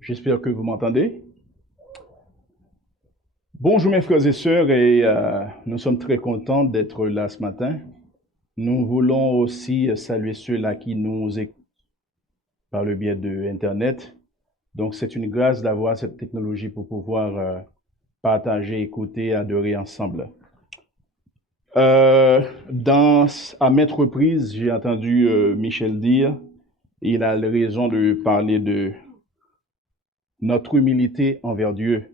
J'espère que vous m'entendez. Bonjour mes frères et sœurs, et nous sommes très contents d'être là ce matin. Nous voulons aussi saluer ceux-là qui nous écoutent par le biais de Internet. Donc c'est une grâce d'avoir cette technologie pour pouvoir partager, écouter, adorer ensemble. À maintes reprises, j'ai entendu Michel dire, il a raison de parler de notre humilité envers Dieu.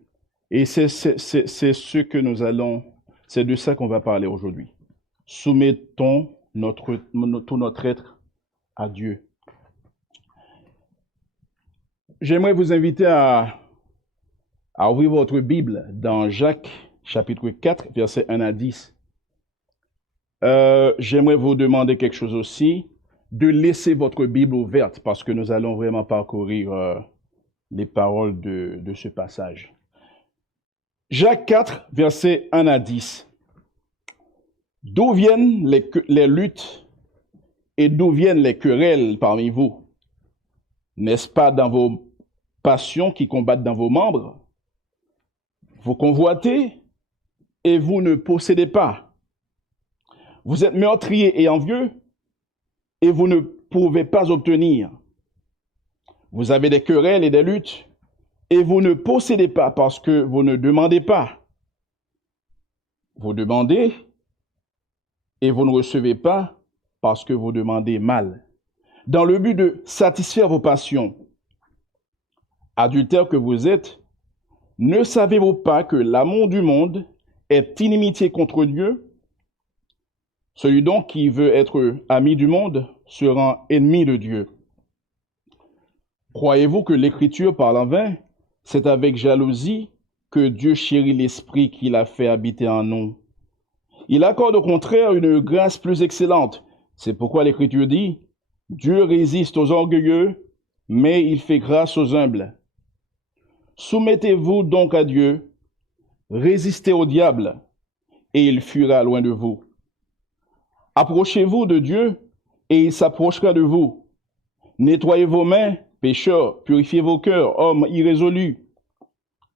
Et c'est ce que nous allons, c'est de ça qu'on va parler aujourd'hui. Soumettons tout notre être à Dieu. J'aimerais vous inviter à ouvrir votre Bible dans Jacques, chapitre 4, versets 1 à 10. J'aimerais vous demander quelque chose aussi, de laisser votre Bible ouverte, parce que nous allons vraiment parcourir les paroles de ce passage. Jacques 4, versets 1 à 10. D'où viennent les luttes et d'où viennent les querelles parmi vous? N'est-ce pas dans vos passions qui combattent dans vos membres? Vous convoitez et vous ne possédez pas. Vous êtes meurtriers et envieux et vous ne pouvez pas obtenir. Vous avez des querelles et des luttes et vous ne possédez pas parce que vous ne demandez pas. Vous demandez et vous ne recevez pas parce que vous demandez mal, dans le but de satisfaire vos passions. Adultères que vous êtes, ne savez-vous pas que l'amour du monde est inimitié contre Dieu? Celui donc qui veut être ami du monde se rend ennemi de Dieu. Croyez-vous que l'Écriture parle en vain? C'est avec jalousie que Dieu chérit l'Esprit qu'il a fait habiter en nous. Il accorde au contraire une grâce plus excellente. C'est pourquoi l'Écriture dit, Dieu résiste aux orgueilleux, mais il fait grâce aux humbles. Soumettez-vous donc à Dieu, résistez au diable, et il fuira loin de vous. Approchez-vous de Dieu, et il s'approchera de vous. Nettoyez vos mains, pécheurs, purifiez vos cœurs, hommes irrésolus.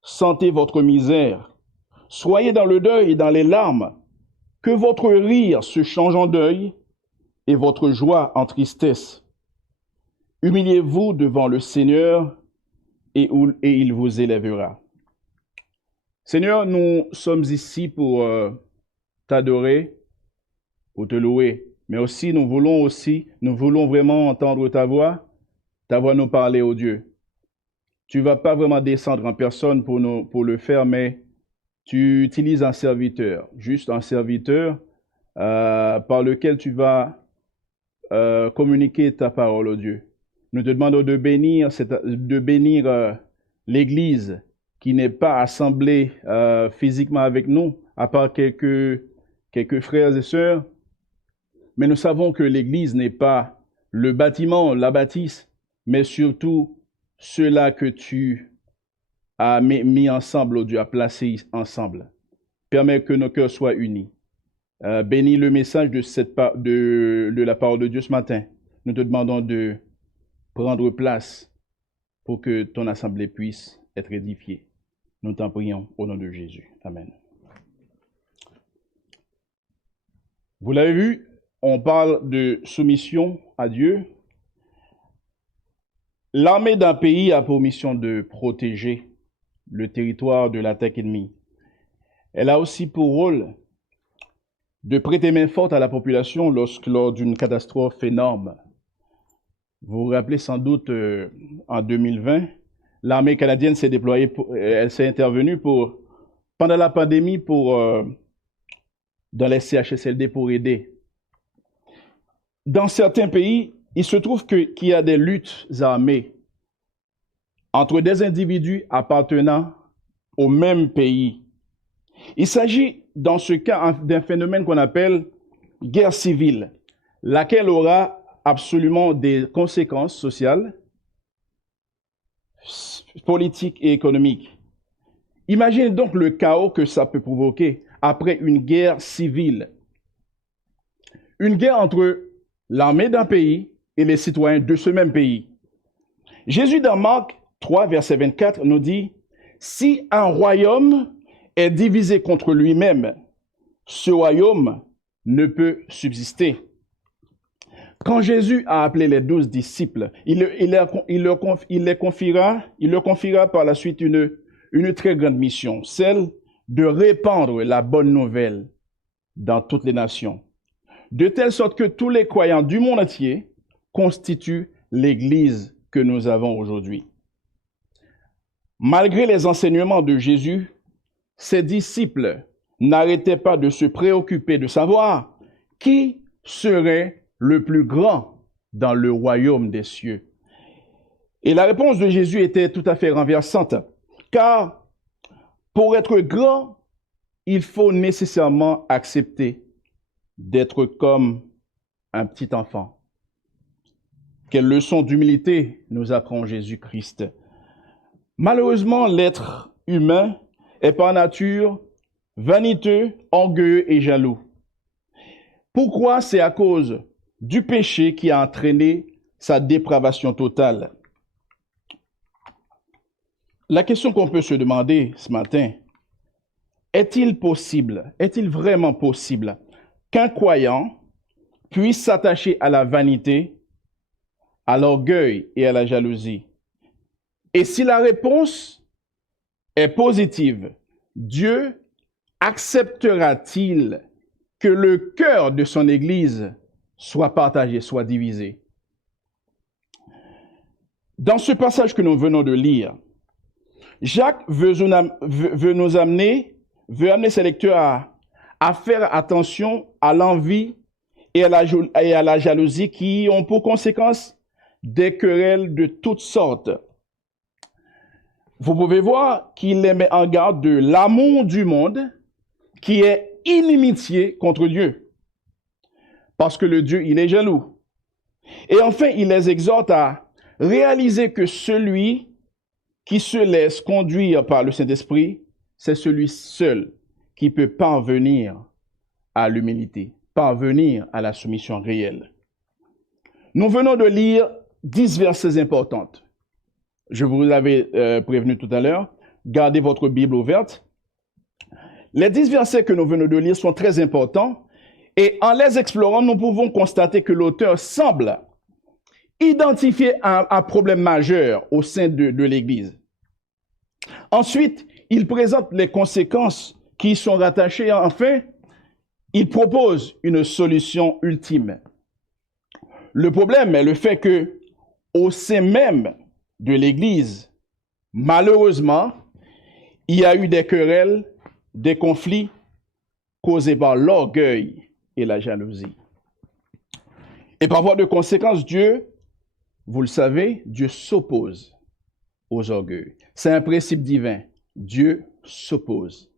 Sentez votre misère. Soyez dans le deuil et dans les larmes. Que votre rire se change en deuil et votre joie en tristesse. Humiliez-vous devant le Seigneur et il vous élèvera. Seigneur, nous sommes ici pour t'adorer, pour te louer. Mais aussi, nous voulons vraiment entendre ta voix nous parler, ô Dieu. Tu ne vas pas vraiment descendre en personne pour le faire, mais tu utilises un serviteur, juste un serviteur par lequel tu vas communiquer ta parole, ô Dieu. Nous te demandons de bénir l'Église qui n'est pas assemblée physiquement avec nous, à part quelques frères et sœurs. Mais nous savons que l'Église n'est pas le bâtiment, la bâtisse, mais surtout ceux-là que tu as mis ensemble, oh Dieu, a placé ensemble. Permets que nos cœurs soient unis. Bénis le message de la parole de Dieu ce matin. Nous te demandons de prendre place pour que ton assemblée puisse être édifiée. Nous t'en prions au nom de Jésus. Amen. Vous l'avez vu, on parle de soumission à Dieu. L'armée d'un pays a pour mission de protéger le territoire de l'attaque ennemie. Elle a aussi pour rôle de prêter main forte à la population lors d'une catastrophe énorme. Vous vous rappelez sans doute, en 2020, l'armée canadienne s'est déployée, elle s'est intervenue pendant la pandémie dans les CHSLD pour aider. Dans certains pays, il se trouve qu'il y a des luttes armées entre des individus appartenant au même pays. Il s'agit, dans ce cas, d'un phénomène qu'on appelle guerre civile, laquelle aura absolument des conséquences sociales, politiques et économiques. Imaginez donc le chaos que ça peut provoquer après une guerre civile. Une guerre entre l'armée d'un pays et les citoyens de ce même pays. Jésus dans Marc 3, verset 24 nous dit, « Si un royaume est divisé contre lui-même, ce royaume ne peut subsister. » Quand Jésus a appelé les 12 disciples, il leur confiera par la suite une très grande mission, celle de répandre la bonne nouvelle dans toutes les nations, de telle sorte que tous les croyants du monde entier constituent l'Église que nous avons aujourd'hui. Malgré les enseignements de Jésus, ses disciples n'arrêtaient pas de se préoccuper de savoir qui serait le plus grand dans le royaume des cieux. Et la réponse de Jésus était tout à fait renversante, car pour être grand, il faut nécessairement accepter d'être comme un petit enfant. Quelle leçon d'humilité nous apprend Jésus-Christ. Malheureusement, l'être humain est par nature vaniteux, orgueilleux et jaloux. Pourquoi? C'est à cause du péché qui a entraîné sa dépravation totale. La question qu'on peut se demander ce matin, est-il vraiment possible qu'un croyant puisse s'attacher à la vanité, à l'orgueil et à la jalousie? Et si la réponse est positive, Dieu acceptera-t-il que le cœur de son Église soit partagé, soit divisé? Dans ce passage que nous venons de lire, Jacques veut amener ses lecteurs à faire attention à l'envie et à la jalousie qui ont pour conséquence des querelles de toutes sortes. Vous pouvez voir qu'il les met en garde de l'amour du monde qui est inimitié contre Dieu. Parce que le Dieu, il est jaloux. Et enfin, il les exhorte à réaliser que celui qui se laisse conduire par le Saint-Esprit, c'est celui seul qui peut parvenir à l'humilité, parvenir à la soumission réelle. Nous venons de lire 10 versets importants. Je vous l'avais prévenu tout à l'heure. Gardez votre Bible ouverte. Les 10 versets que nous venons de lire sont très importants et en les explorant, nous pouvons constater que l'auteur semble identifier un problème majeur au sein de l'Église. Ensuite, il présente les conséquences qui y sont rattachées. Enfin, il propose une solution ultime. Le problème est le fait que, au sein même de l'Église, malheureusement, il y a eu des querelles, des conflits causés par l'orgueil et la jalousie. Et par voie de conséquence, Dieu, vous le savez, Dieu s'oppose aux orgueilleux. C'est un principe divin. Dieu s'oppose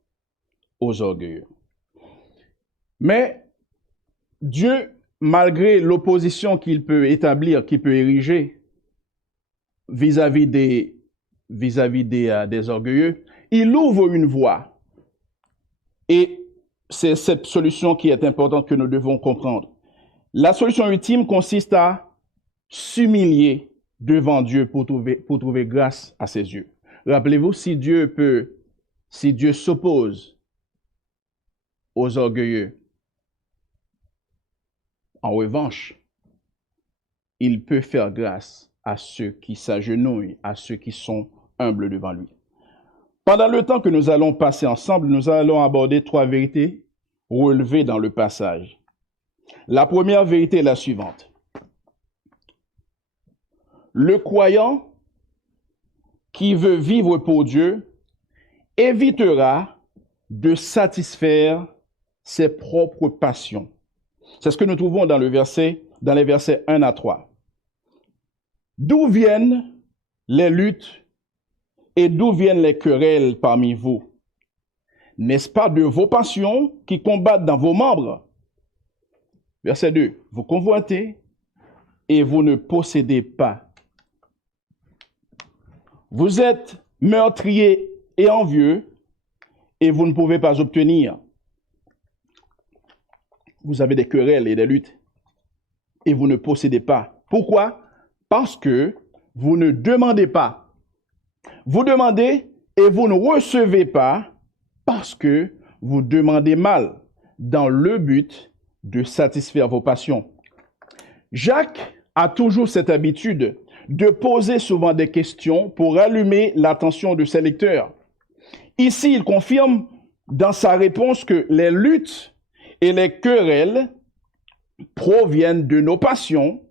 aux orgueilleux. Mais Dieu, malgré l'opposition qu'il peut établir, qu'il peut ériger vis-à-vis des orgueilleux, il ouvre une voie. Et c'est cette solution qui est importante que nous devons comprendre. La solution ultime consiste à s'humilier devant Dieu pour trouver grâce à ses yeux. Rappelez-vous, si Dieu s'oppose aux orgueilleux, en revanche, il peut faire grâce à ceux qui s'agenouillent, à ceux qui sont humbles devant lui. Pendant le temps que nous allons passer ensemble, nous allons aborder 3 vérités relevées dans le passage. La première vérité est la suivante. Le croyant qui veut vivre pour Dieu évitera de satisfaire ses propres passions. C'est ce que nous trouvons dans les versets 1 à 3. D'où viennent les luttes et d'où viennent les querelles parmi vous? N'est-ce pas de vos passions qui combattent dans vos membres? Verset 2. Vous convoitez et vous ne possédez pas. Vous êtes meurtriers et envieux et vous ne pouvez pas obtenir. Vous avez des querelles et des luttes et vous ne possédez pas. Pourquoi? Parce que vous ne demandez pas. Vous demandez et vous ne recevez pas parce que vous demandez mal, dans le but de satisfaire vos passions. Jacques a toujours cette habitude de poser souvent des questions pour allumer l'attention de ses lecteurs. Ici, il confirme dans sa réponse que les luttes et les querelles proviennent de nos passions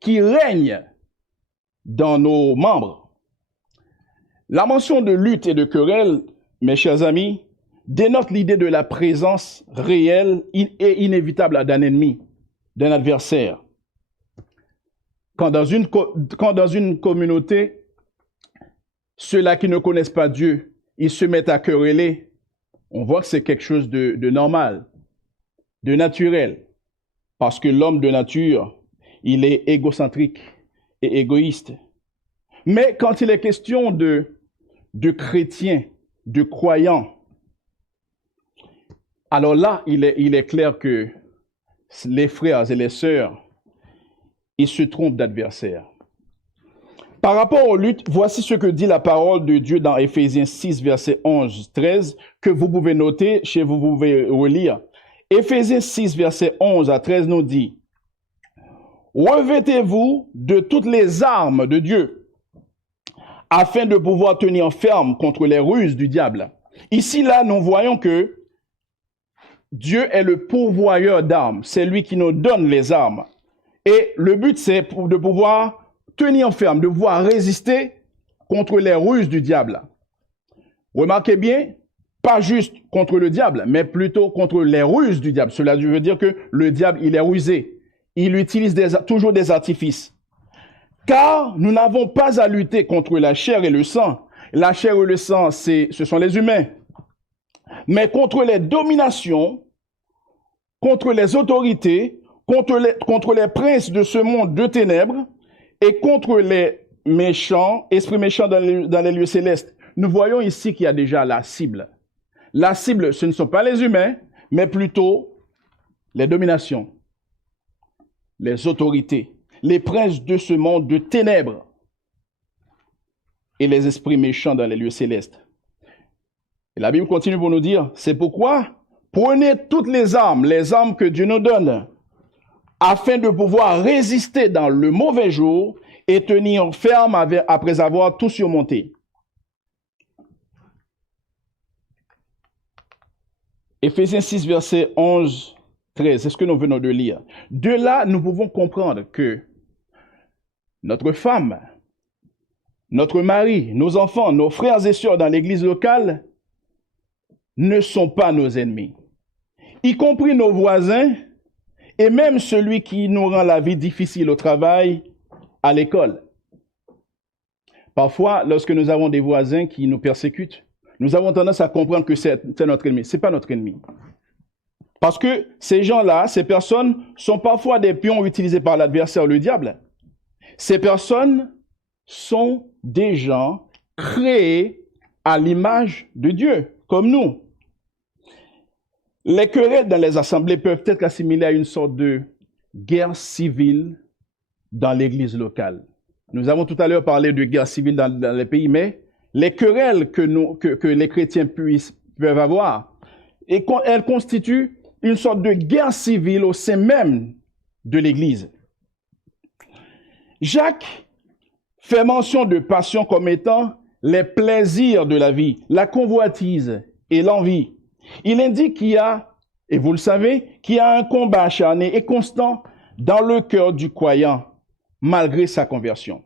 qui règnent dans nos membres. La mention de lutte et de querelle, mes chers amis, dénote l'idée de la présence réelle et inévitable d'un ennemi, d'un adversaire. Quand dans une communauté, ceux-là qui ne connaissent pas Dieu, ils se mettent à quereller, on voit que c'est quelque chose de normal, de naturel. Parce que l'homme de nature, il est égocentrique et égoïste. Mais quand il est question de chrétiens, de croyants, alors là, il est clair que les frères et les sœurs, ils se trompent d'adversaire. Par rapport aux luttes, voici ce que dit la parole de Dieu dans Éphésiens 6, versets 11-13, que vous pouvez noter, chez vous, vous pouvez relire. Éphésiens 6, versets 11 à 13 nous dit, « Revêtez-vous de toutes les armes de Dieu, afin de pouvoir tenir ferme contre les ruses du diable. » Ici, là, nous voyons que Dieu est le pourvoyeur d'armes. C'est lui qui nous donne les armes. Et le but, c'est de pouvoir tenir ferme, de pouvoir résister contre les ruses du diable. Remarquez bien, pas juste contre le diable, mais plutôt contre les ruses du diable. Cela veut dire que le diable, il est rusé. Il utilise toujours des artifices. Car nous n'avons pas à lutter contre la chair et le sang. La chair et le sang, ce sont les humains. Mais contre les dominations, contre les autorités, contre les princes de ce monde de ténèbres et contre les méchants, esprits méchants dans les lieux célestes. Nous voyons ici qu'il y a déjà la cible. La cible, ce ne sont pas les humains, mais plutôt les dominations, les autorités, les princes de ce monde de ténèbres et les esprits méchants dans les lieux célestes. Et la Bible continue pour nous dire, c'est pourquoi prenez toutes les armes que Dieu nous donne, afin de pouvoir résister dans le mauvais jour et tenir ferme après avoir tout surmonté. Éphésiens 6, verset 11, 13, c'est ce que nous venons de lire. De là, nous pouvons comprendre que notre femme, notre mari, nos enfants, nos frères et sœurs dans l'église locale ne sont pas nos ennemis, y compris nos voisins et même celui qui nous rend la vie difficile au travail, à l'école. Parfois, lorsque nous avons des voisins qui nous persécutent, nous avons tendance à comprendre que c'est notre ennemi. Ce n'est pas notre ennemi. Parce que ces gens-là, ces personnes sont parfois des pions utilisés par l'adversaire, le diable. Ces personnes sont des gens créés à l'image de Dieu, comme nous. Les querelles dans les assemblées peuvent être assimilées à une sorte de guerre civile dans l'église locale. Nous avons tout à l'heure parlé de guerre civile dans les pays, mais les querelles que les chrétiens peuvent avoir, et elles constituent une sorte de guerre civile au sein même de l'église. Jacques fait mention de passion comme étant les plaisirs de la vie, la convoitise et l'envie. Il indique qu'il y a, et vous le savez, qu'il y a un combat acharné et constant dans le cœur du croyant, malgré sa conversion.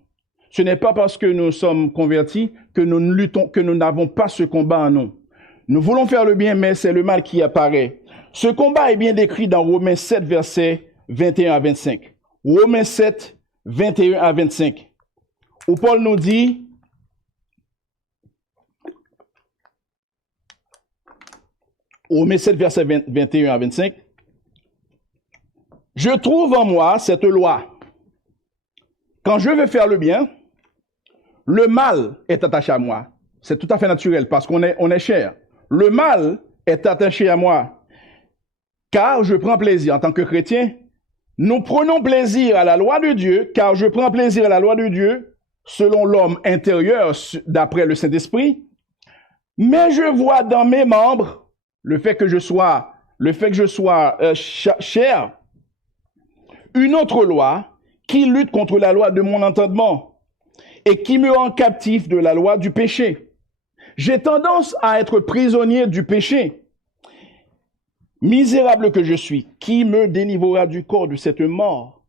Ce n'est pas parce que nous sommes convertis que nous luttons, que nous n'avons pas ce combat en nous. Nous voulons faire le bien, mais c'est le mal qui apparaît. Ce combat est bien décrit dans Romains 7, versets 21 à 25. Romains 7, 21 à 25. Où Paul nous dit, Romains 7, versets 21 à 25, « Je trouve en moi cette loi. Quand je veux faire le bien, le mal est attaché à moi. » C'est tout à fait naturel parce qu'on est chair. Le mal est attaché à moi. Car je prends plaisir en tant que chrétien Nous prenons plaisir à la loi de Dieu, car je prends plaisir à la loi de Dieu, selon l'homme intérieur, d'après le Saint-Esprit. Mais je vois dans mes membres le fait que je sois chair, une autre loi qui lutte contre la loi de mon entendement et qui me rend captif de la loi du péché. J'ai tendance à être prisonnier du péché. Misérable que je suis, qui me délivrera du corps de cette mort?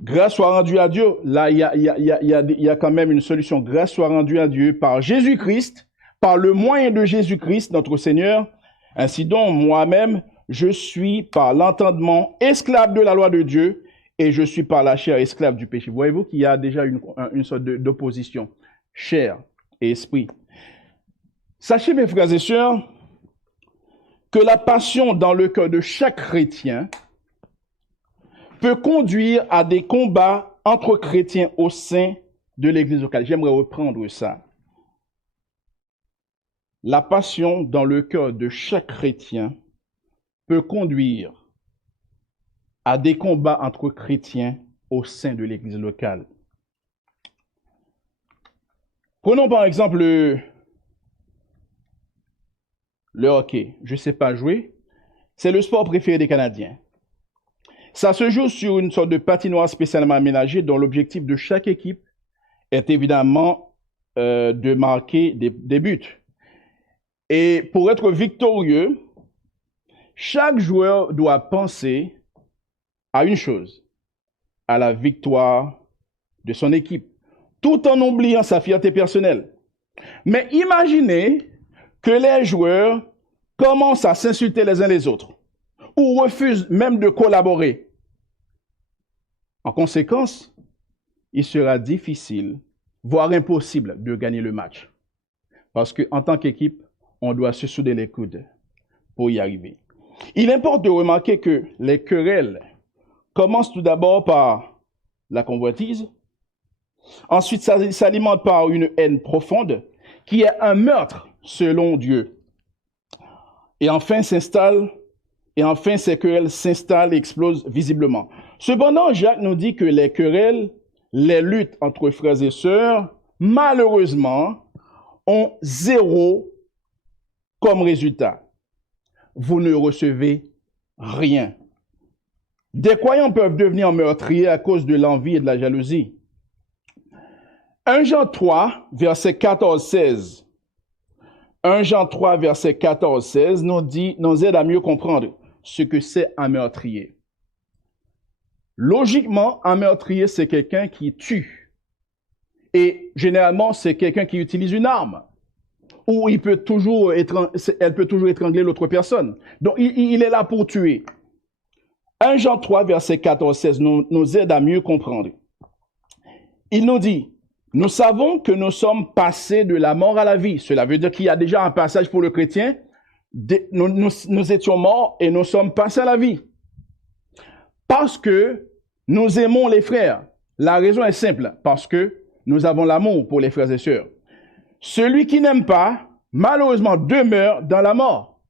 Grâce soit rendue à Dieu. Là, il y a quand même une solution. Grâce soit rendue à Dieu par Jésus-Christ, par le moyen de Jésus-Christ, notre Seigneur. Ainsi donc, moi-même, je suis par l'entendement esclave de la loi de Dieu et je suis par la chair esclave du péché. Voyez-vous qu'il y a déjà une sorte d'opposition, chair et esprit. Sachez, mes frères et sœurs, que la passion dans le cœur de chaque chrétien peut conduire à des combats entre chrétiens au sein de l'Église locale. J'aimerais reprendre ça. La passion dans le cœur de chaque chrétien peut conduire à des combats entre chrétiens au sein de l'Église locale. Prenons par exemple le hockey. Je ne sais pas jouer. C'est le sport préféré des Canadiens. Ça se joue sur une sorte de patinoire spécialement aménagée dont l'objectif de chaque équipe est évidemment de marquer des buts. Et pour être victorieux, chaque joueur doit penser à une chose, à la victoire de son équipe, tout en oubliant sa fierté personnelle. Mais imaginez que les joueurs commencent à s'insulter les uns les autres ou refusent même de collaborer. En conséquence, il sera difficile, voire impossible de gagner le match. Parce qu'en tant qu'équipe, on doit se souder les coudes pour y arriver. Il importe de remarquer que les querelles commencent tout d'abord par la convoitise, ensuite ça s'alimente par une haine profonde qui est un meurtre selon Dieu. Et enfin ces querelles s'installent et explosent visiblement. Cependant, Jacques nous dit que les querelles, les luttes entre frères et sœurs, malheureusement, ont zéro comme résultat. Vous ne recevez rien. Des croyants peuvent devenir meurtriers à cause de l'envie et de la jalousie. 1 Jean 3, verset 14-16. 1 Jean 3, verset 14-16 nous aide à mieux comprendre ce que c'est un meurtrier. Logiquement, un meurtrier, c'est quelqu'un qui tue. Et généralement, c'est quelqu'un qui utilise une arme. Ou elle peut toujours étrangler l'autre personne. Donc, il est là pour tuer. 1 Jean 3, verset 14-16 nous aide à mieux comprendre. Il nous dit, nous savons que nous sommes passés de la mort à la vie. Cela veut dire qu'il y a déjà un passage pour le chrétien. Nous étions morts et nous sommes passés à la vie. Parce que nous aimons les frères. La raison est simple, parce que nous avons l'amour pour les frères et sœurs. Celui qui n'aime pas, malheureusement, demeure dans la mort.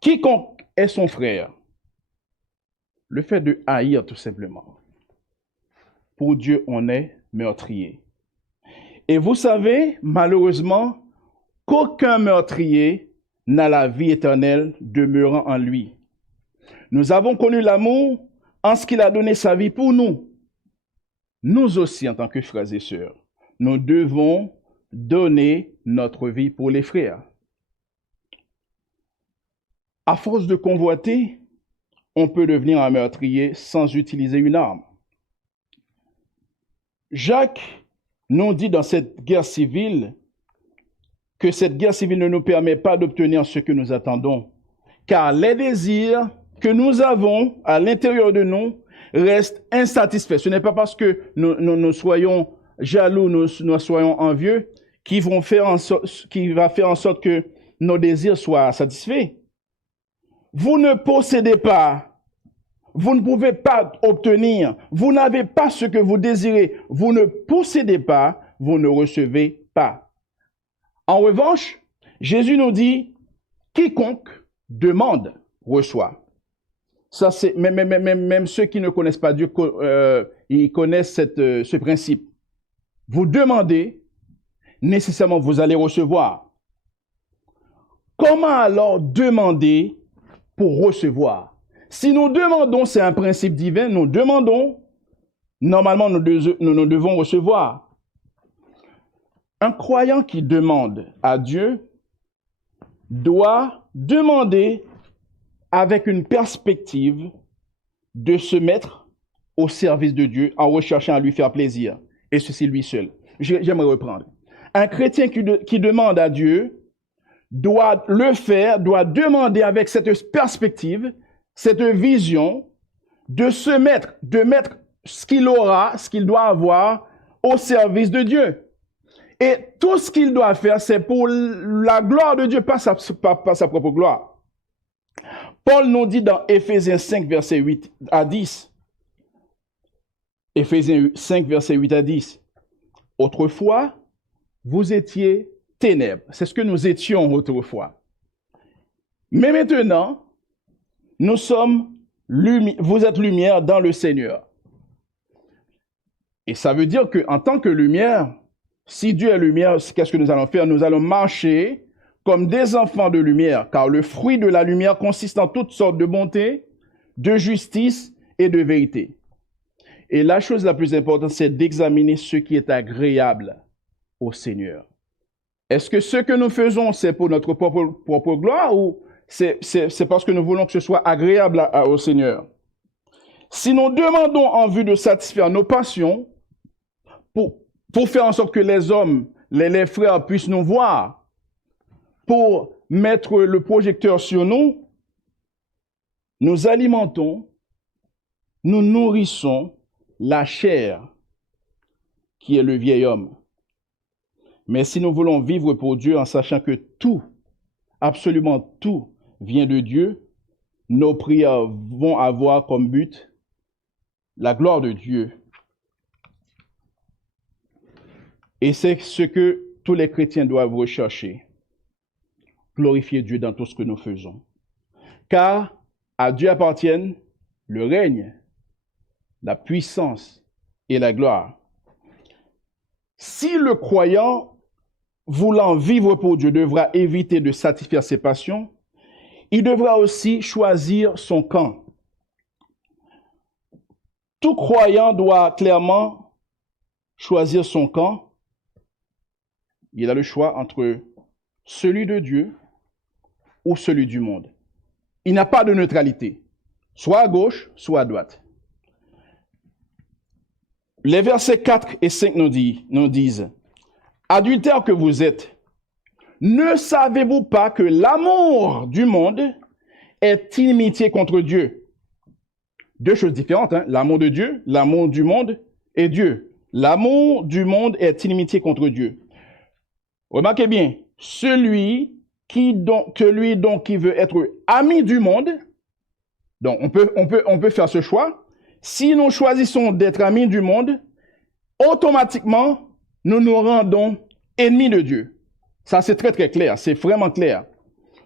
Quiconque est son frère, le fait de haïr tout simplement. Pour Dieu, on est meurtrier. Et vous savez, malheureusement, qu'aucun meurtrier n'a la vie éternelle demeurant en lui. Nous avons connu l'amour en ce qu'il a donné sa vie pour nous. Nous aussi, en tant que frères et sœurs, nous devons donner notre vie pour les frères. À force de convoiter, on peut devenir un meurtrier sans utiliser une arme. Jacques nous dit dans cette guerre civile que cette guerre civile ne nous permet pas d'obtenir ce que nous attendons, car les désirs que nous avons à l'intérieur de nous restent insatisfaits. Ce n'est pas parce que nous soyons jaloux, nous soyons envieux, qui va faire en sorte que nos désirs soient satisfaits. Vous ne possédez pas, vous ne pouvez pas obtenir, vous n'avez pas ce que vous désirez, vous ne possédez pas, vous ne recevez pas. En revanche, Jésus nous dit, quiconque demande reçoit. Ça, c'est même ceux qui ne connaissent pas Dieu, ils connaissent ce principe. Vous demandez, nécessairement vous allez recevoir. Comment alors demander pour recevoir? Si nous demandons, c'est un principe divin, nous demandons, normalement nous devons recevoir. Un croyant qui demande à Dieu doit demander avec une perspective de se mettre au service de Dieu en recherchant à lui faire plaisir. Et ceci lui seul. J'aimerais reprendre. Un chrétien qui demande à Dieu doit le faire, doit demander avec cette perspective, cette vision, de mettre ce qu'il aura, ce qu'il doit avoir au service de Dieu. Et tout ce qu'il doit faire, c'est pour la gloire de Dieu, pas sa propre gloire. Paul nous dit dans Éphésiens 5, versets 8 à 10, Éphésiens 5, versets 8 à 10, autrefois, vous étiez ténèbres. C'est ce que nous étions autrefois. Mais maintenant, nous sommes vous êtes lumière dans le Seigneur. Et ça veut dire qu'en tant que lumière, si Dieu est lumière, qu'est-ce que nous allons faire? Nous allons marcher comme des enfants de lumière, car le fruit de la lumière consiste en toutes sortes de bonté, de justice et de vérité. Et la chose la plus importante, c'est d'examiner ce qui est agréable au Seigneur. Est-ce que ce que nous faisons, c'est pour notre propre gloire ou c'est parce que nous voulons que ce soit agréable au Seigneur? Si nous demandons en vue de satisfaire nos passions, pour faire en sorte que les hommes, les frères puissent nous voir, pour mettre le projecteur sur nous, nous alimentons, nous nourrissons la chair qui est le vieil homme. Mais si nous voulons vivre pour Dieu en sachant que tout, absolument tout, vient de Dieu, nos prières vont avoir comme but la gloire de Dieu. Et c'est ce que tous les chrétiens doivent rechercher. Glorifier Dieu dans tout ce que nous faisons. Car à Dieu appartiennent le règne, la puissance et la gloire. Si le croyant, voulant vivre pour Dieu, devra éviter de satisfaire ses passions, il devra aussi choisir son camp. Tout croyant doit clairement choisir son camp. Il a le choix entre celui de Dieu ou celui du monde. Il n'y a pas de neutralité, soit à gauche, soit à droite. Les versets 4 et 5 nous disent, « Adultères que vous êtes, ne savez-vous pas que l'amour du monde est inimitié contre Dieu? » Deux choses différentes, hein? L'amour de Dieu, l'amour du monde et Dieu. L'amour du monde est inimitié contre Dieu. Remarquez bien, celui qui veut être ami du monde, donc on peut faire ce choix. Si nous choisissons d'être amis du monde, automatiquement, nous nous rendons ennemis de Dieu. Ça, c'est très, très clair. C'est vraiment clair.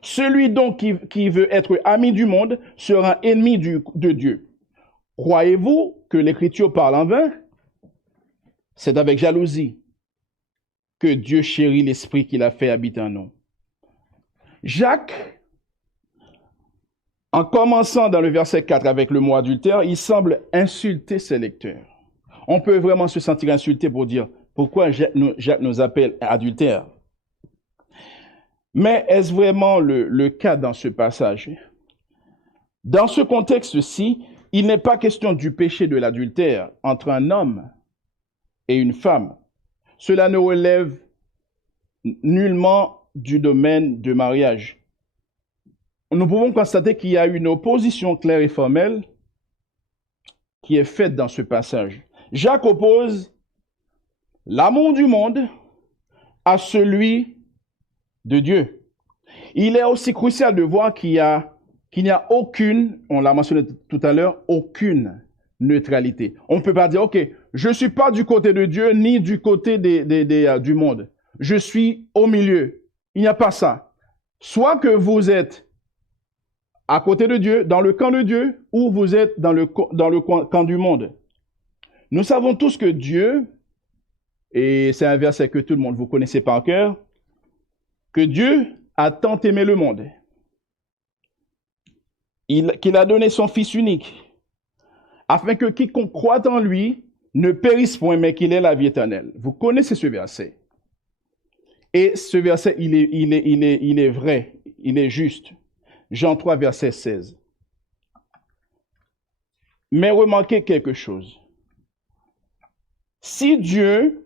Celui donc qui veut être ami du monde sera ennemi de Dieu. Croyez-vous que l'Écriture parle en vain? C'est avec jalousie que Dieu chérit l'esprit qu'il a fait habiter en nous. Jacques, en commençant dans le verset 4 avec le mot adultère, il semble insulter ses lecteurs. On peut vraiment se sentir insulté pour dire pourquoi Jacques nous appelle adultères. Mais est-ce vraiment le cas dans ce passage? Dans ce contexte-ci, il n'est pas question du péché de l'adultère entre un homme et une femme. Cela ne relève nullement du domaine de mariage. Nous pouvons constater qu'il y a une opposition claire et formelle qui est faite dans ce passage. Jacques oppose l'amour du monde à celui de Dieu. Il est aussi crucial de voir qu'il n'y a aucune, on l'a mentionné tout à l'heure, aucune neutralité. On ne peut pas dire, OK, je ne suis pas du côté de Dieu ni du côté du monde. Je suis au milieu. Il n'y a pas ça. Soit que vous êtes à côté de Dieu, dans le camp de Dieu, ou vous êtes dans le camp du monde. Nous savons tous que Dieu, et c'est un verset que tout le monde vous connaissez par cœur, que Dieu a tant aimé le monde, qu'il a donné son Fils unique, afin que quiconque croit en lui ne périsse point, mais qu'il ait la vie éternelle. Vous connaissez ce verset. Et ce verset, il est vrai, il est juste. Jean 3, verset 16. Mais remarquez quelque chose. Si Dieu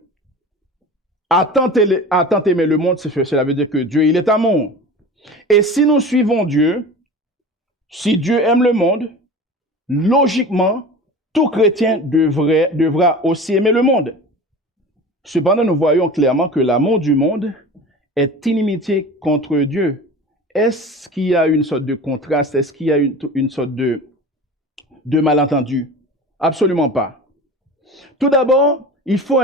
a tant aimé le monde, cela veut dire que Dieu, il est amour. Et si nous suivons Dieu, si Dieu aime le monde, logiquement, tout chrétien devra aussi aimer le monde. Cependant, nous voyons clairement que l'amour du monde est inimitié contre Dieu. Est-ce qu'il y a une sorte de contraste? Est-ce qu'il y a une sorte de malentendu? Absolument pas. Tout d'abord, il faut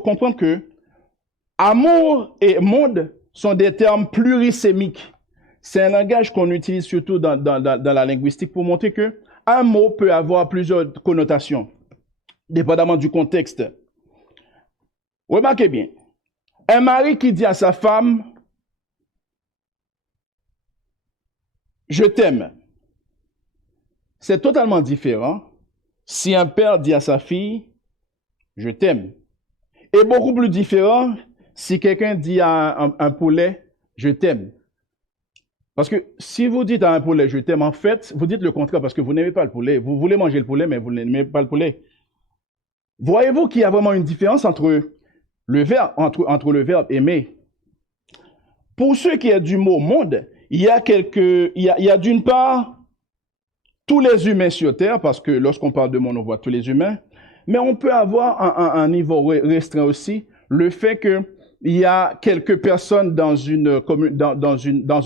comprendre que amour et monde sont des termes plurisémiques. C'est un langage qu'on utilise surtout dans la linguistique pour montrer que un mot peut avoir plusieurs connotations, dépendamment du contexte. Remarquez bien, un mari qui dit à sa femme, je t'aime, c'est totalement différent si un père dit à sa fille, je t'aime. Et beaucoup plus différent si quelqu'un dit à un poulet, je t'aime. Parce que si vous dites à un poulet, je t'aime, en fait, vous dites le contraire parce que vous n'aimez pas le poulet. Vous voulez manger le poulet, mais vous n'aimez pas le poulet. Voyez-vous qu'il y a vraiment une différence entre le verbe aimer. Pour ce qui est du mot monde, il y a d'une part tous les humains sur Terre, parce que lorsqu'on parle de monde, on voit tous les humains, mais on peut avoir un niveau restreint aussi, le fait que il y a quelques personnes dans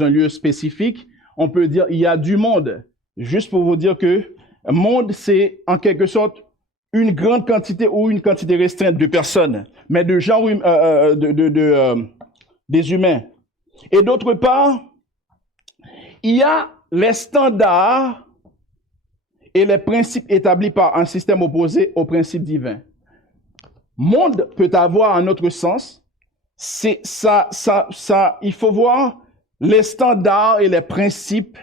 un lieu spécifique, on peut dire il y a du monde. Juste pour vous dire que monde, c'est en quelque sorte une grande quantité ou une quantité restreinte de personnes, mais de genre des humains. Et d'autre part, il y a les standards et les principes établis par un système opposé au principe divin. Monde peut avoir un autre sens. Il faut voir les standards et les principes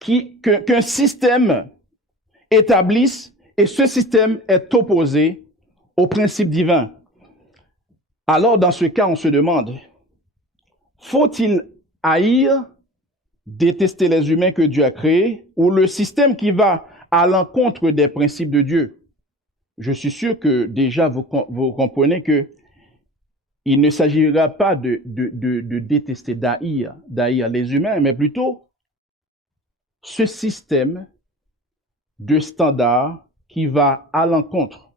qu'un système établisse, et ce système est opposé au principe divin. Alors, dans ce cas, on se demande, faut-il haïr, détester les humains que Dieu a créés, ou le système qui va à l'encontre des principes de Dieu? Je suis sûr que déjà vous comprenez que il ne s'agira pas de détester, d'haïr les humains, mais plutôt ce système de standards qui va à l'encontre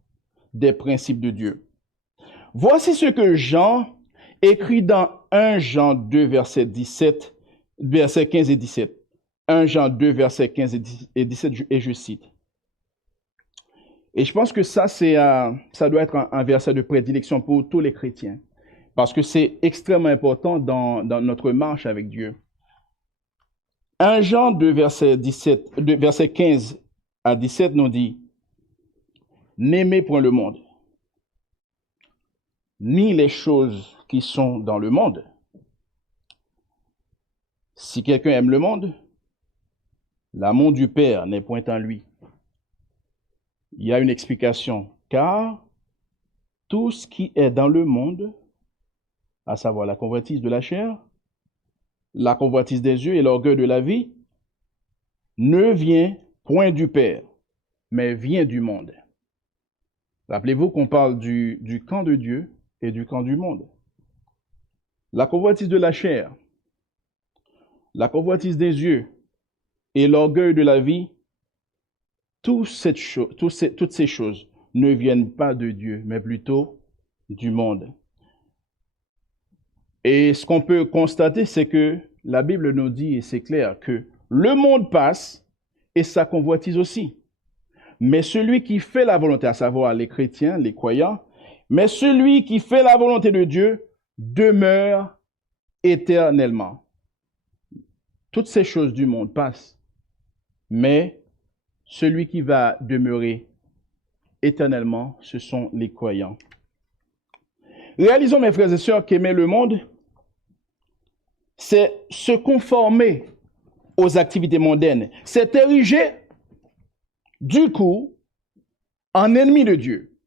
des principes de Dieu. Voici ce que Jean écrit dans 1 Jean 2, versets 15 et 17. 1 Jean 2, versets 15 et 17, et je cite. Et je pense que ça doit être un verset de prédilection pour tous les chrétiens, parce que c'est extrêmement important dans notre marche avec Dieu. 1 Jean 2, verset 15 à 17 nous dit, « N'aimez point le monde, ni les choses qui sont dans le monde. Si quelqu'un aime le monde, l'amour du Père n'est point en lui. » Il y a une explication, car tout ce qui est dans le monde, à savoir la convoitise de la chair, la convoitise des yeux et l'orgueil de la vie, ne vient point du Père, mais vient du monde. Rappelez-vous qu'on parle du camp de Dieu et du camp du monde. La convoitise de la chair, la convoitise des yeux et l'orgueil de la vie, toutes ces choses ne viennent pas de Dieu, mais plutôt du monde. Et ce qu'on peut constater, c'est que la Bible nous dit, et c'est clair, que le monde passe et sa convoitise aussi. Mais celui qui fait la volonté, à savoir les chrétiens, les croyants, mais celui qui fait la volonté de Dieu demeure éternellement. Toutes ces choses du monde passent, mais celui qui va demeurer éternellement, ce sont les croyants. Réalisons, mes frères et sœurs, qu'aimer le monde, c'est se conformer aux activités mondaines. C'est ériger, du coup, en ennemi de Dieu.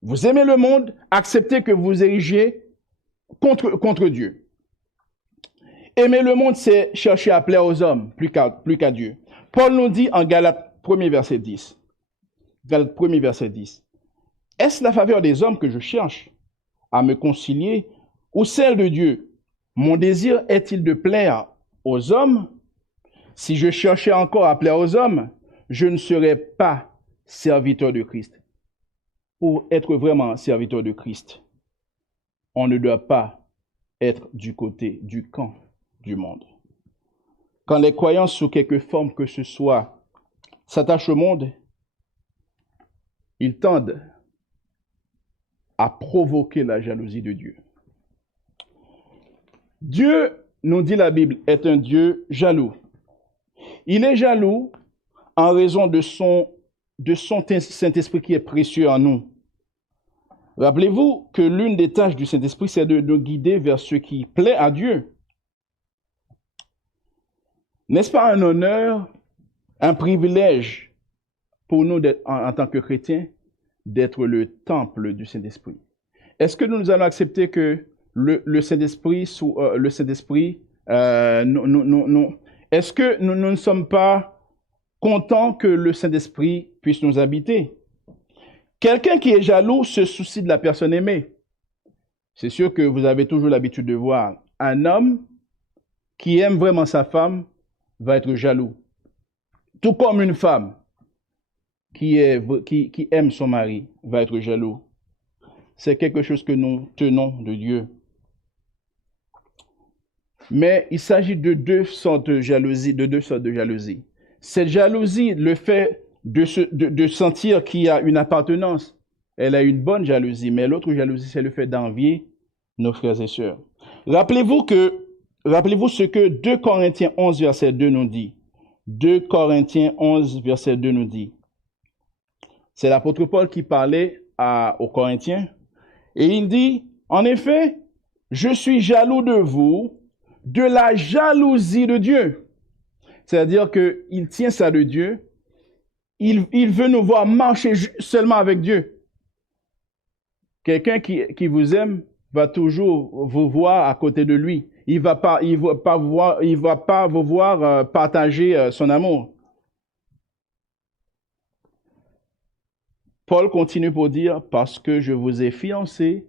Vous aimez le monde, acceptez que vous érigiez contre Dieu. Aimer le monde, c'est chercher à plaire aux hommes, plus qu'à Dieu. Paul nous dit en Galates 1er verset 10. Galates 1er verset 10. Est-ce la faveur des hommes que je cherche à me concilier ou celle de Dieu? Mon désir est-il de plaire aux hommes? Si je cherchais encore à plaire aux hommes, je ne serais pas serviteur de Christ. Pour être vraiment serviteur de Christ, on ne doit pas être du côté du camp du monde. Quand les croyants, sous quelque forme que ce soit, s'attachent au monde, ils tendent à provoquer la jalousie de Dieu. Dieu, nous dit la Bible, est un Dieu jaloux. Il est jaloux en raison de son Saint-Esprit qui est précieux en nous. Rappelez-vous que l'une des tâches du Saint-Esprit, c'est de nous guider vers ce qui plaît à Dieu. N'est-ce pas un honneur, un privilège pour nous en tant que chrétiens d'être le temple du Saint-Esprit? Est-ce que nous allons accepter que le Saint-Esprit, est-ce que nous ne sommes pas contents que le Saint-Esprit puisse nous habiter? Quelqu'un qui est jaloux se soucie de la personne aimée. C'est sûr que vous avez toujours l'habitude de voir un homme qui aime vraiment sa femme va être jaloux. Tout comme une femme qui aime son mari va être jaloux. C'est quelque chose que nous tenons de Dieu. Mais il s'agit de deux sortes de jalousie, Cette jalousie, le fait de sentir qu'il y a une appartenance, elle a une bonne jalousie, mais l'autre jalousie, c'est le fait d'envier nos frères et sœurs. Rappelez-vous ce que 2 Corinthiens 11, verset 2 nous dit. 2 Corinthiens 11, verset 2 nous dit. C'est l'apôtre Paul qui parlait aux Corinthiens. Et il dit, en effet, je suis jaloux de vous, de la jalousie de Dieu. C'est-à-dire qu'il tient ça de Dieu. Il veut nous voir marcher seulement avec Dieu. Quelqu'un qui vous aime va toujours vous voir à côté de lui. Il va pas vous voir partager son amour. Paul continue pour dire, parce que je vous ai fiancé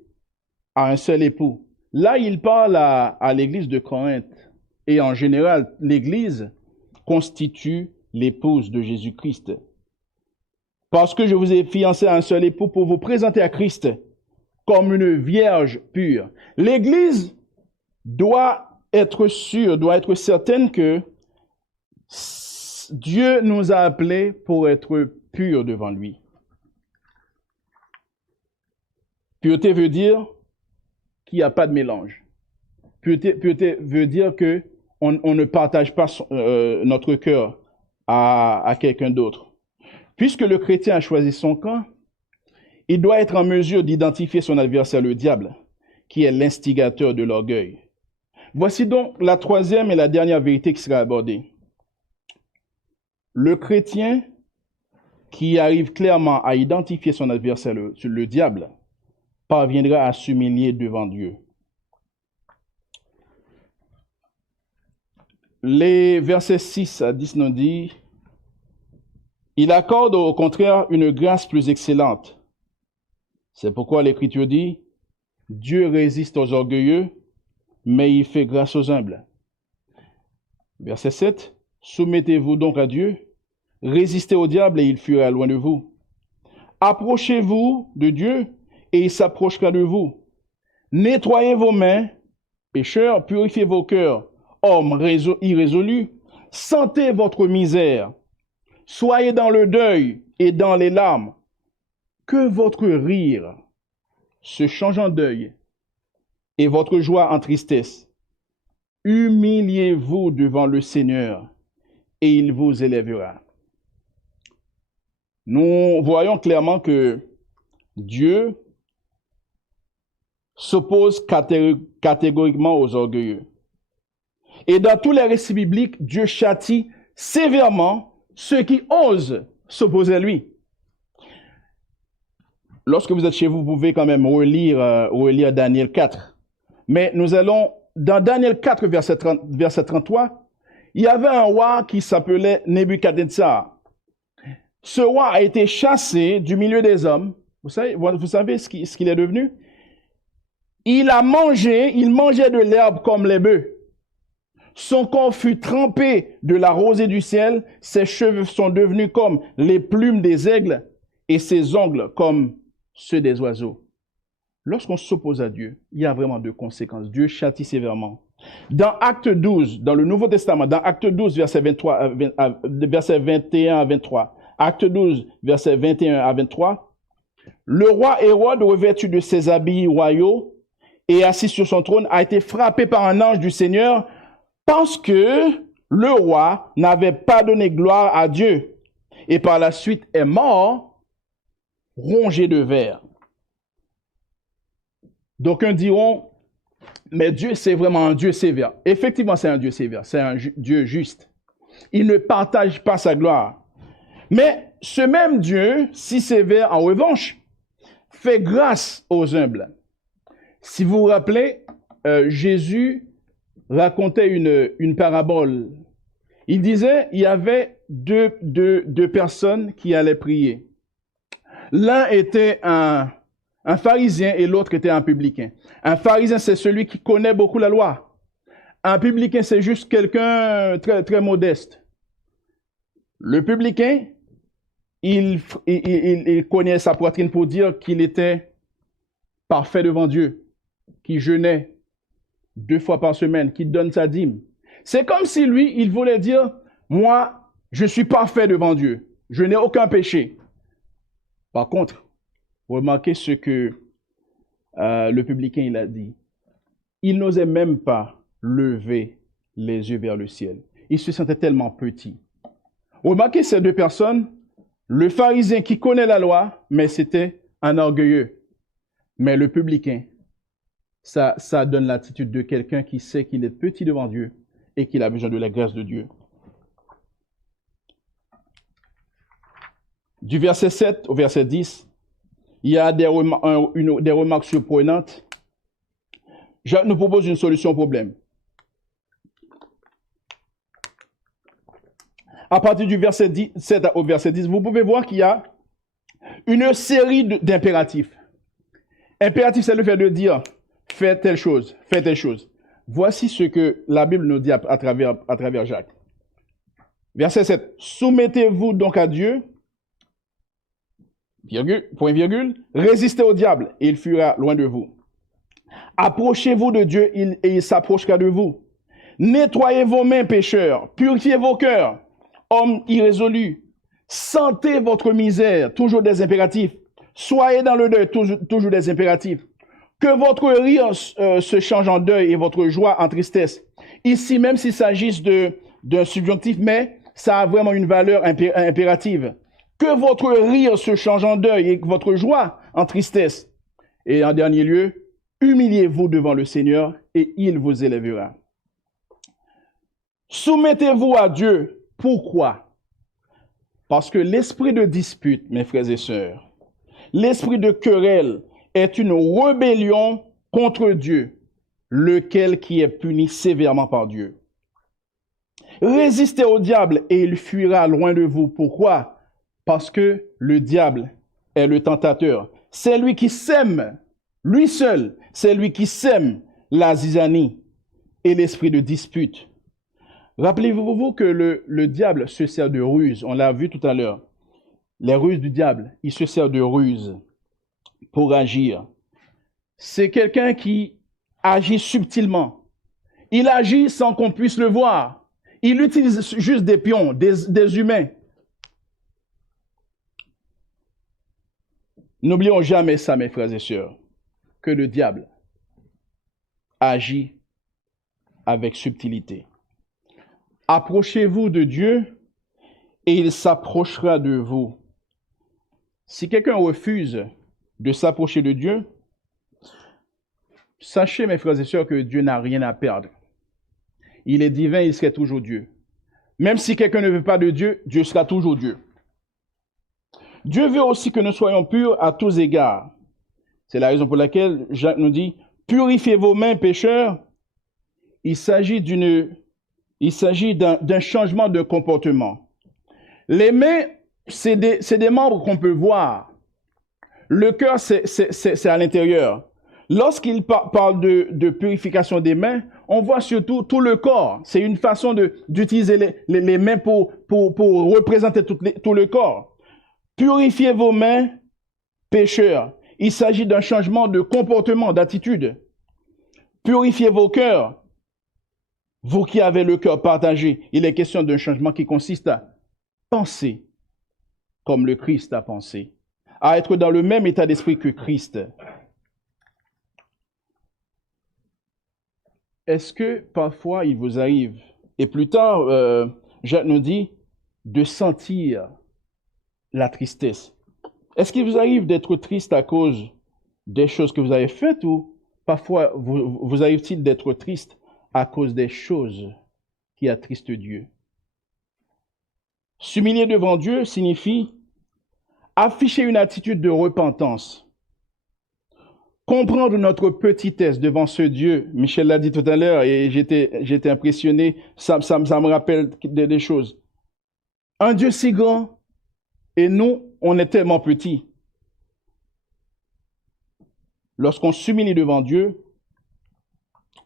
à un seul époux. Là, il parle à l'église de Corinthe. Et en général, l'église constitue l'épouse de Jésus-Christ. Parce que je vous ai fiancé à un seul époux pour vous présenter à Christ comme une vierge pure. L'église doit être sûre, doit être certaine que Dieu nous a appelés pour être purs devant lui. Pureté veut dire qu'il n'y a pas de mélange. Pureté veut dire qu'on ne partage pas notre cœur à quelqu'un d'autre. Puisque le chrétien a choisi son camp, il doit être en mesure d'identifier son adversaire, le diable, qui est l'instigateur de l'orgueil. Voici donc la troisième et la dernière vérité qui sera abordée. Le chrétien qui arrive clairement à identifier son adversaire, le diable, parviendra à s'humilier devant Dieu. Les versets 6 à 10 nous disent, il accorde au contraire une grâce plus excellente. C'est pourquoi l'Écriture dit, Dieu résiste aux orgueilleux, mais il fait grâce aux humbles. Verset 7, soumettez-vous donc à Dieu, résistez au diable et il fuira loin de vous. Approchez-vous de Dieu et il s'approchera de vous. Nettoyez vos mains, pécheurs, purifiez vos cœurs, hommes irrésolus, sentez votre misère. Soyez dans le deuil et dans les larmes. Que votre rire se change en deuil et votre joie en tristesse. Humiliez-vous devant le Seigneur et il vous élèvera. Nous voyons clairement que Dieu s'oppose catégoriquement aux orgueilleux. Et dans tous les récits bibliques, Dieu châtie sévèrement ceux qui osent s'opposer à lui. Lorsque vous êtes chez vous, vous pouvez quand même relire Daniel 4. Mais nous allons, dans Daniel 4, verset 33, il y avait un roi qui s'appelait Nebuchadnezzar. Ce roi a été chassé du milieu des hommes. Vous savez ce qu'il est devenu? Il mangeait de l'herbe comme les bœufs. Son corps fut trempé de la rosée du ciel, ses cheveux sont devenus comme les plumes des aigles et ses ongles comme ceux des oiseaux. Lorsqu'on s'oppose à Dieu, il y a vraiment deux conséquences. Dieu châtie sévèrement. Dans Acte 12, dans le Nouveau Testament, dans Acte 12, verset 21 à 23, Acte 12, verset 21 à 23, le roi Hérode, revêtu de ses habits royaux et assis sur son trône, a été frappé par un ange du Seigneur parce que le roi n'avait pas donné gloire à Dieu et par la suite est mort, rongé de vers. D'aucuns diront, mais Dieu, c'est vraiment un Dieu sévère. Effectivement, c'est un Dieu sévère, c'est un Dieu juste. Il ne partage pas sa gloire. Mais ce même Dieu, si sévère en revanche, fait grâce aux humbles. Si vous vous rappelez, Jésus racontait une parabole. Il disait, il y avait deux personnes qui allaient prier. L'un était un pharisien et l'autre était un publicain. Un pharisien, c'est celui qui connaît beaucoup la loi. Un publicain, c'est juste quelqu'un très, très modeste. Le publicain, il connaît sa poitrine pour dire qu'il était parfait devant Dieu, qu'il jeûnait 2 fois par semaine, qu'il donne sa dîme. C'est comme si lui, il voulait dire, moi, je suis parfait devant Dieu. Je n'ai aucun péché. Par contre, remarquez ce que le publicain il a dit. Il n'osait même pas lever les yeux vers le ciel. Il se sentait tellement petit. Remarquez ces deux personnes. Le pharisien qui connaît la loi, mais c'était un orgueilleux. Mais le publicain, ça donne l'attitude de quelqu'un qui sait qu'il est petit devant Dieu et qu'il a besoin de la grâce de Dieu. Du verset 7 au verset 10, il y a des remarques surprenantes. Jacques nous propose une solution au problème. À partir du verset 7 au verset 10, vous pouvez voir qu'il y a une série d'impératifs. Impératif, c'est le fait de dire « fais telle chose, fais telle chose ». Voici ce que la Bible nous dit à travers Jacques. Verset 7. « Soumettez-vous donc à Dieu, point virgule, résistez au diable et il fuira loin de vous. Approchez-vous de Dieu et il s'approchera de vous. Nettoyez vos mains, pécheurs, purifiez vos cœurs, hommes irrésolus. Sentez votre misère, toujours des impératifs. Soyez dans le deuil, toujours des impératifs. Que votre rire se change en deuil et votre joie en tristesse. Ici, même s'il s'agisse d'un subjonctif, mais ça a vraiment une valeur impérative. Que votre rire se change en deuil et votre joie en tristesse. Et en dernier lieu, humiliez-vous devant le Seigneur et il vous élèvera. Soumettez-vous à Dieu. Pourquoi? Parce que l'esprit de dispute, mes frères et sœurs, l'esprit de querelle est une rébellion contre Dieu, lequel qui est puni sévèrement par Dieu. Résistez au diable et il fuira loin de vous. Pourquoi? Parce que le diable est le tentateur. C'est lui qui sème, lui seul, c'est lui qui sème la zizanie et l'esprit de dispute. Rappelez-vous que le diable se sert de ruse. On l'a vu tout à l'heure. Les ruses du diable, il se sert de ruse pour agir. C'est quelqu'un qui agit subtilement. Il agit sans qu'on puisse le voir. Il utilise juste des pions, des humains. N'oublions jamais ça, mes frères et sœurs, que le diable agit avec subtilité. Approchez-vous de Dieu et il s'approchera de vous. Si quelqu'un refuse de s'approcher de Dieu, sachez, mes frères et sœurs, que Dieu n'a rien à perdre. Il est divin, il serait toujours Dieu. Même si quelqu'un ne veut pas de Dieu, Dieu sera toujours Dieu. Dieu veut aussi que nous soyons purs à tous égards. C'est la raison pour laquelle Jacques nous dit, purifiez vos mains, pécheurs. Il s'agit d'un changement de comportement. Les mains, c'est des membres qu'on peut voir. Le cœur, c'est à l'intérieur. Lorsqu'il parle de purification des mains, on voit surtout tout le corps. C'est une façon d'utiliser les mains pour représenter tout le corps. Purifiez vos mains, pécheurs. Il s'agit d'un changement de comportement, d'attitude. Purifiez vos cœurs. Vous qui avez le cœur partagé, il est question d'un changement qui consiste à penser comme le Christ a pensé, à être dans le même état d'esprit que Christ. Est-ce que parfois il vous arrive, et plus tard, Jacques nous dit, de sentir la tristesse? Est-ce qu'il vous arrive d'être triste à cause des choses que vous avez faites ou parfois vous arrive-t-il d'être triste à cause des choses qui attristent Dieu? S'humilier devant Dieu signifie afficher une attitude de repentance, comprendre notre petitesse devant ce Dieu. Michel l'a dit tout à l'heure et j'étais impressionné, ça me rappelle des choses. Un Dieu si grand et nous, on est tellement petits. Lorsqu'on s'humilie devant Dieu,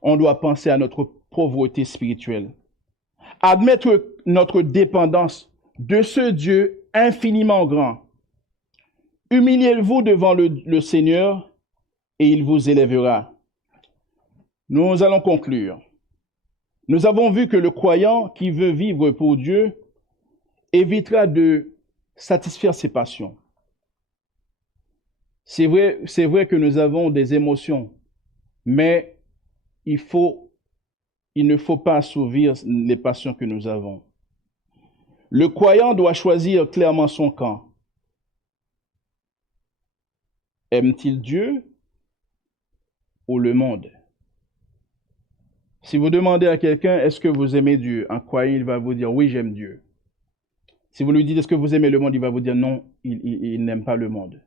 on doit penser à notre pauvreté spirituelle, admettre notre dépendance de ce Dieu infiniment grand. Humiliez-vous devant le Seigneur et il vous élèvera. Nous allons conclure. Nous avons vu que le croyant qui veut vivre pour Dieu évitera de satisfaire ses passions. C'est vrai que nous avons des émotions, mais il ne faut pas assouvir les passions que nous avons. Le croyant doit choisir clairement son camp. Aime-t-il Dieu ou le monde? Si vous demandez à quelqu'un, est-ce que vous aimez Dieu? Un croyant, il va vous dire, oui, j'aime Dieu. Si vous lui dites, est-ce que vous aimez le monde? Il va vous dire, non, il n'aime pas le monde.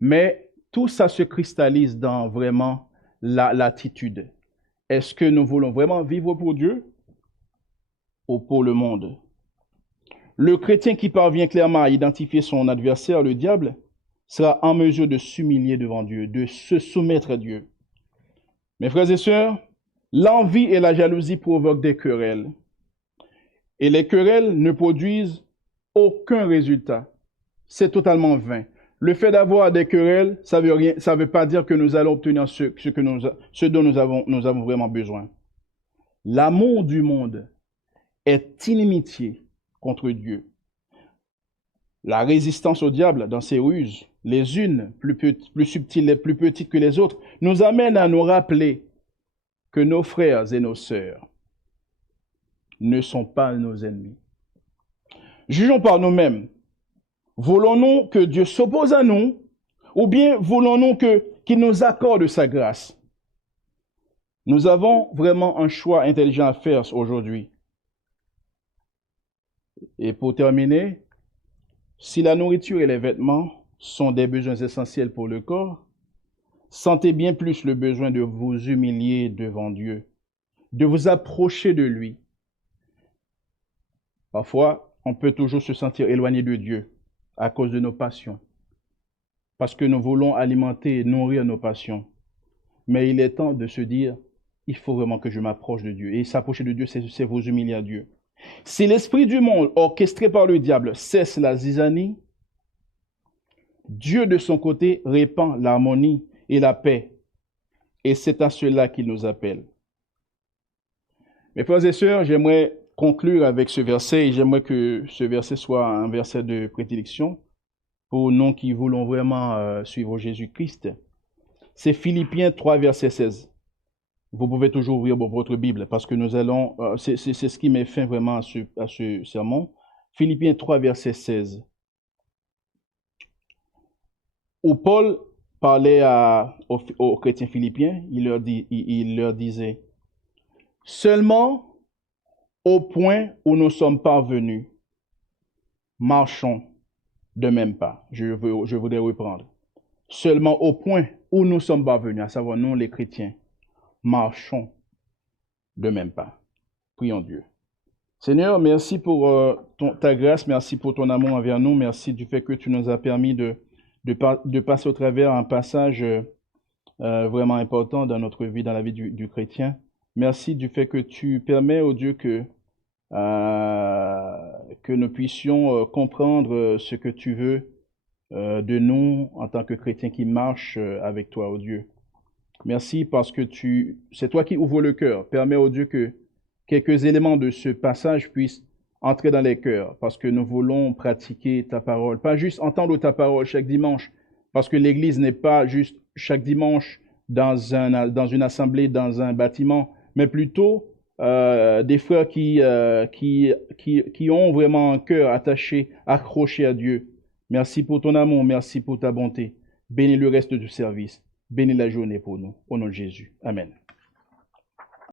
Mais tout ça se cristallise dans vraiment l'attitude. Est-ce que nous voulons vraiment vivre pour Dieu ou pour le monde? Le chrétien qui parvient clairement à identifier son adversaire, le diable, sera en mesure de s'humilier devant Dieu, de se soumettre à Dieu. Mes frères et sœurs, l'envie et la jalousie provoquent des querelles. Et les querelles ne produisent aucun résultat. C'est totalement vain. Le fait d'avoir des querelles, ça veut pas dire que nous allons obtenir ce dont nous avons vraiment besoin. L'amour du monde est inimitié contre Dieu. La résistance au diable dans ses ruses, les unes plus subtiles, les plus petites que les autres, nous amène à nous rappeler que nos frères et nos sœurs ne sont pas nos ennemis. Jugeons par nous-mêmes. Voulons-nous que Dieu s'oppose à nous ou bien voulons-nous qu'il nous accorde sa grâce? Nous avons vraiment un choix intelligent à faire aujourd'hui. Et pour terminer, si la nourriture et les vêtements sont des besoins essentiels pour le corps, sentez bien plus le besoin de vous humilier devant Dieu, de vous approcher de lui. Parfois, on peut toujours se sentir éloigné de Dieu à cause de nos passions, parce que nous voulons alimenter et nourrir nos passions. Mais il est temps de se dire, il faut vraiment que je m'approche de Dieu. Et s'approcher de Dieu, c'est vous humilier à Dieu. Si l'esprit du monde, orchestré par le diable, cesse la zizanie, Dieu de son côté répand l'harmonie et la paix. Et c'est à cela qu'il nous appelle. Mes frères et sœurs, j'aimerais conclure avec ce verset et j'aimerais que ce verset soit un verset de prédilection pour nous qui voulons vraiment suivre Jésus-Christ. C'est Philippiens 3, verset 16. Vous pouvez toujours ouvrir votre Bible parce que nous allons, c'est ce qui met fin vraiment à ce sermon. Philippiens 3, verset 16. Où Paul parlait aux chrétiens philippiens, il leur disait, seulement au point où nous sommes parvenus, marchons de même pas. Je voudrais reprendre. Seulement au point où nous sommes parvenus, à savoir nous les chrétiens, marchons de même pas. Prions Dieu. Seigneur, merci pour ta grâce, merci pour ton amour envers nous, merci du fait que tu nous as permis de passer au travers un passage vraiment important dans notre vie, dans la vie du chrétien. Merci du fait que tu permets, oh Dieu, que nous puissions comprendre ce que tu veux de nous en tant que chrétiens qui marchent avec toi, oh Dieu. Merci parce que c'est toi qui ouvres le cœur. Permets, oh Dieu, que quelques éléments de ce passage puissent entrer dans les cœurs parce que nous voulons pratiquer ta parole. Pas juste entendre ta parole chaque dimanche, parce que l'Église n'est pas juste chaque dimanche dans une assemblée, dans un bâtiment, mais plutôt des frères qui ont vraiment un cœur attaché, accroché à Dieu. Merci pour ton amour, merci pour ta bonté. Bénis le reste du service. Bénis la journée pour nous. Au nom de Jésus. Amen.